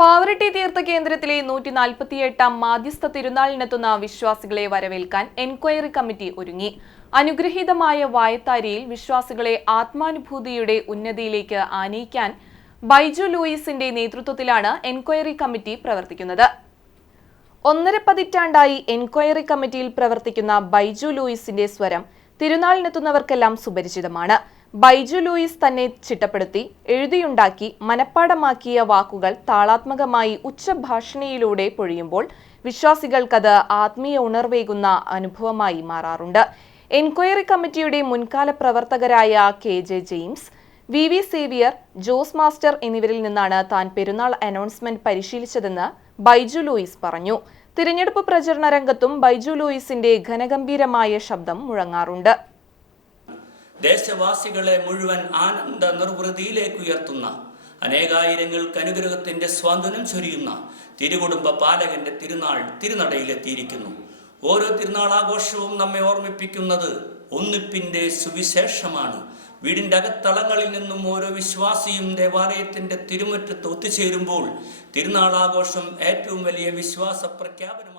പാവറട്ടി തീർത്ഥ കേന്ദ്രത്തിലെ നൂറ്റി നാൽപ്പത്തിയെട്ടാം മാധ്യസ്ഥ തിരുനാളിനെത്തുന്ന വിശ്വാസികളെ വരവേൽക്കാൻ എൻക്വയറി കമ്മിറ്റി ഒരുങ്ങി. അനുഗ്രഹീതമായ വായത്താരിയിൽ വിശ്വാസികളെ ആത്മാനുഭൂതിയുടെ ഉന്നതിയിലേക്ക് ആനയിക്കാൻ ബൈജു ലൂയിസിന്റെ നേതൃത്വത്തിലാണ് എൻക്വയറി കമ്മിറ്റി പ്രവർത്തിക്കുന്നത്. ഒന്നര പതിറ്റാണ്ടായി എൻക്വയറി കമ്മിറ്റിയിൽ പ്രവർത്തിക്കുന്ന ബൈജു ലൂയിസിന്റെ സ്വരം തിരുനാളിനെത്തുന്നവർക്കെല്ലാം സുപരിചിതമാണ്. ബൈജു ലൂയിസ് തന്നെ ചിട്ടപ്പെടുത്തി എഴുതിയുണ്ടാക്കി മനഃപ്പാടമാക്കിയ വാക്കുകൾ താളാത്മകമായി ഉച്ചഭാഷണിയിലൂടെ പൊഴിയുമ്പോൾ വിശ്വാസികൾക്കത് ആത്മീയ ഉണർവേകുന്ന അനുഭവമായി മാറാറുണ്ട്. എൻക്വയറി കമ്മിറ്റിയുടെ മുൻകാല പ്രവർത്തകരായ K J James V V Xavier Jose master എന്നിവരിൽ നിന്നാണ് താൻ പെരുന്നാൾ അനൗൺസ്മെന്റ് പരിശീലിച്ചതെന്ന് ബൈജു ലൂയിസ് പറഞ്ഞു. തിരഞ്ഞെടുപ്പ് പ്രചരണ രംഗത്തും ബൈജു ലൂയിസിന്റെ ഘനഗംഭീരമായ ശബ്ദം മുഴങ്ങാറുണ്ട്. ദേശവാസികളെ മുഴുവൻ ആനന്ദ നിർവൃതിയിലേക്ക് ഉയർത്തുന്ന അനേകായിരങ്ങൾക്ക് അനുഗ്രഹത്തിന്റെ സ്വാന്തനം ചൊരിയുന്ന തിരുകുടുംബ പാലകന്റെ തിരുനാൾ തിരുനടയിലെത്തിയിരിക്കുന്നു. ഓരോ തിരുനാൾ ആഘോഷവും നമ്മെ ഓർമ്മിപ്പിക്കുന്നത് ഒന്നിപ്പിന്റെ സുവിശേഷമാണ്. വീടിന്റെ അകത്തളങ്ങളിൽ നിന്നും ഓരോ വിശ്വാസിയും ദേവാലയത്തിന്റെ തിരുമുറ്റത്ത് ഒത്തുചേരുമ്പോൾ തിരുനാളാഘോഷം ഏറ്റവും വലിയ വിശ്വാസ പ്രഖ്യാപനം